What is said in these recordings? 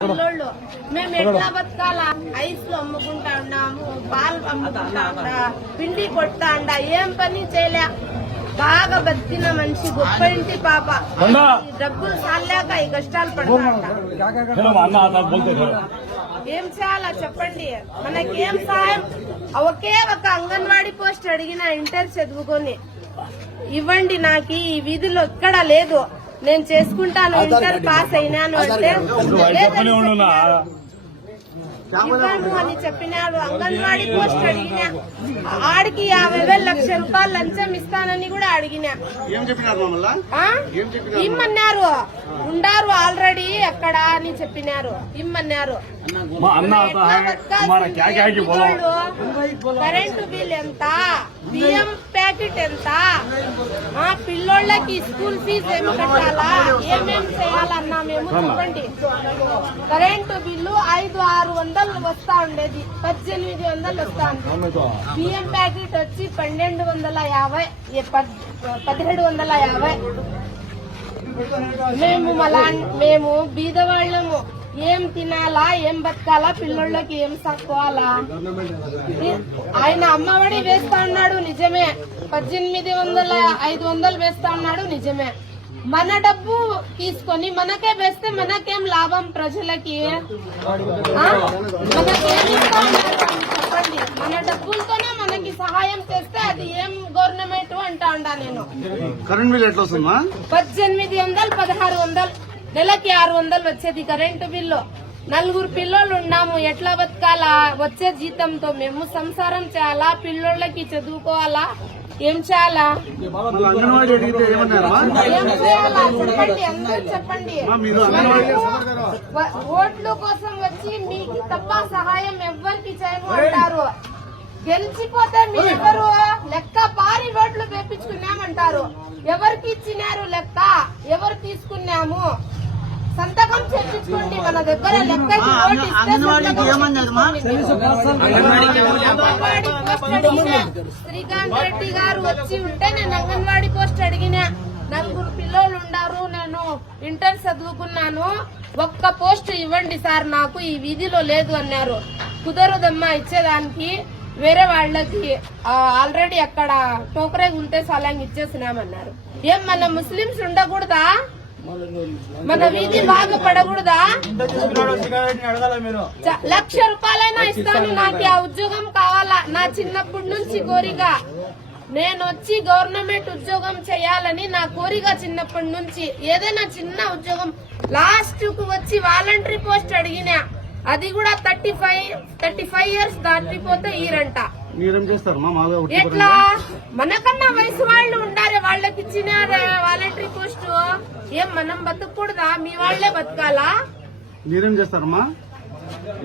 మేము ఎట్లా బతకాల? ఐస్ అమ్ముకుంటా ఉన్నాము పాలు అమ్ముకుంటా పిండి కొట్టా ఏం పని చేయలే. బాగా బతికిన మనిషి గొప్ప ఇంటి పాప. డబ్బులు చాలాక ఈ కష్టాలు పడతా ఏం చేయాలా చెప్పండి? మనకి ఏం సహాయం ఒకే ఒక అంగన్వాడీ పోస్ట్ అడిగిన ఇంటర్ చదువుకొని. ఇవ్వండి నాకు ఈ వీధిలో ఎక్కడా లేదు. నేను చేసుకుంటాను ఇంటర్ పాస్ అయినాను అంటే ఇవ్వను అని చెప్పినాడు అంగన్వాడీ పోస్ట్ అడిగినా. ఆడికి యాభై వేలు లక్ష రూపాయలు లంచం ఇస్తానని కూడా అడిగినా? ఇమ్మన్నారు ఉండారు ఆల్రెడీ. బతకాడా అని చెప్పినారు. ఇమ్మన్నారు. కరెంటు బిల్ ఎంత? బియ్యం ప్యాకెట్ ఎంత? మా పిల్లోళ్ళకి స్కూల్ ఫీజు ఏం కట్టాలా? ఏమేం చేయాలన్నా మేము చూడండి కరెంటు బిల్లు ఐదు ఆరు వందలు వస్తా ఉండేది. పద్దెనిమిది వందలు వస్తా ఉండేది. బియ్యం ప్యాకెట్ వచ్చి పన్నెండు వందల యాభై పదిహేడు వందల యాభై. మేము మళ్ళా మేము బీదవాళ్ళము. ఏం తినాలా ఏం బతకాలా పిల్లోళ్ళకి ఏం తక్కువాలా ఆయన అమ్మఒడి వేస్తా ఉన్నాడు నిజమే. పద్దెనిమిది వందల ఐదు వందలు వేస్తా ఉన్నాడు నిజమే. మన డబ్బు తీసుకొని మనకే వేస్తే మనకేం లాభం ప్రజలకి? మనకేమి చెప్పండి. మన డబ్బులతోనే మనకి సహాయం చేస్తే అది ఏం గవర్నమెంట్ అంటా ఉండా నేను. కరెంట్ బిల్ ఎట్లా వస్తుందమ్మా పద్దెనిమిది వందలు పదహారు వందలు నెలకి ఆరు వందలు వచ్చేది కరెంటు బిల్లు. నలుగురు పిల్లోళ్ళు ఉన్నాము ఎట్లా బతకాలా? వచ్చే జీతంతో మేము సంసారం చేయాలా? పిల్లోళ్ళకి చదువుకోవాలా? ఏం చేయాలా? ఏం చెప్పండి అందరూ చెప్పండి. ఓట్ల కోసం వచ్చి మీకు తప్ప సహాయం అంటారు గెలిచిపోతే మీరెవరు లెక్క పారి ఓట్లు వేపించుకున్నామంటారు. ఎవరికి ఇచ్చినారు లెక్క? ఎవరు తీసుకున్నాము? సంతకం చేపించుకోండి మన దగ్గర అడిగినా శ్రీకాంత్ రెడ్డి గారు వచ్చి ఉంటే నేను అంగన్వాడీ పోస్ట్ అడిగినా నలుగురు పిల్లలు ఉండారు నేను ఇంటర్ చదువుకున్నాను. ఒక్క పోస్ట్ ఇవ్వండి సార్ నాకు ఈ వీధిలో లేదు అన్నారు. కుదరదమ్మా ఇచ్చేదానికి. వేరే వాళ్ళకి ఆల్రెడీ అక్కడ టోకరే ఉంటే సలాంగ్ ఇచ్చేసినామన్నారు. ఏం మన ముస్లిమ్స్ ఉండకూడదా? మన వీధి బాగా పడకూడదా లక్ష రూపాయలైనా ఇస్తాను నాకు ఆ ఉద్యోగం కావాలా? నా చిన్నప్పటి నుంచి కోరిక. నేను వచ్చి గవర్నమెంట్ ఉద్యోగం చేయాలని నా కోరిక చిన్నప్పటి నుంచి. ఏదైనా చిన్న ఉద్యోగం. లాస్ట్కు వచ్చి వాలంటరీ పోస్ట్ అడిగినా. అది కూడా thirty five thirty five years దాటిపోతే ఈరంట ఎట్లా? మనకన్నా వయసు వాళ్ళు ఉండారే వాళ్ళకి ఇచ్చిన వాలంటరీ పోస్ట్. ఏం మనం బతకూడదా? మీ వాళ్ళే బతకాలా? మీరేం చేస్తారమ్మా?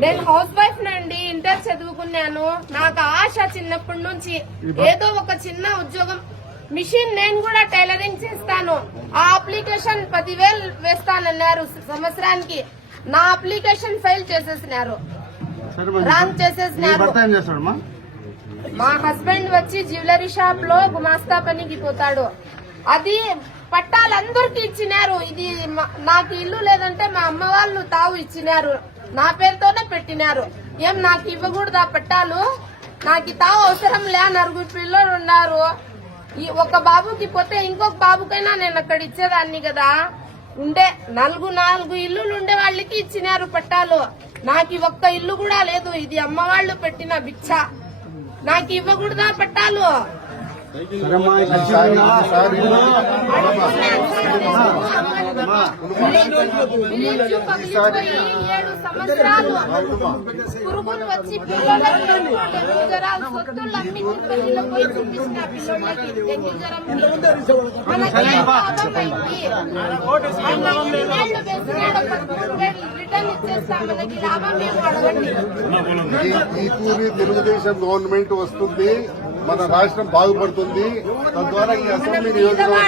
నేను హౌస్ వైఫ్ నండి ఇంటర్ చదువుకున్నాను. నాకు ఆశ చిన్నప్పటి నుంచి. ఏదో ఒక చిన్న ఉద్యోగం. మిషన్ నేను కూడా టైలరింగ్ చేస్తాను. ఆ అప్లికేషన్ పదివేలు వేస్తానన్నారు సంవత్సరానికి. నా అప్లికేషన్ ఫైల్ చేసేసినారు. రాంగ్ చేసేసినారు. మా హస్బెండ్ వచ్చి జ్యువెలరీ షాప్లో గుమాస్తా పనికి పోతాడు. అది పట్టాలందరికి ఇచ్చినారు. ఇది నాకు ఇల్లు లేదంటే మా అమ్మ వాళ్ళు తావు ఇచ్చినారు. నా పేరుతోనే పెట్టినారు. ఏం నాకు ఇవ్వకూడదా పట్టాలు? నాకు తావు అవసరం లే నలుగురు పిల్లలు ఉన్నారు. ఈ ఒక బాబుకి పోతే ఇంకొక బాబుకైనా నేను అక్కడ ఇచ్చేదాన్ని కదా? ఉండే నలుగు నాలుగు ఇల్లులు ఉండే వాళ్ళకి ఇచ్చినారు పట్టాలు. నాకు ఒక్క ఇల్లు కూడా లేదు. ఇది అమ్మవాళ్ళు పెట్టిన భిక్ష. నాకు ఇవ్వకూడదా పట్టాలు? సంవత్సరాలు పురుగులు వచ్చి ఈ తూరి తెలుగుదేశం గవర్నమెంట్ వస్తుంది. మన రాష్ట్రం బాగుపడుతుంది. తద్వారా ఈ అసెంబ్లీ నియోజకవర్గం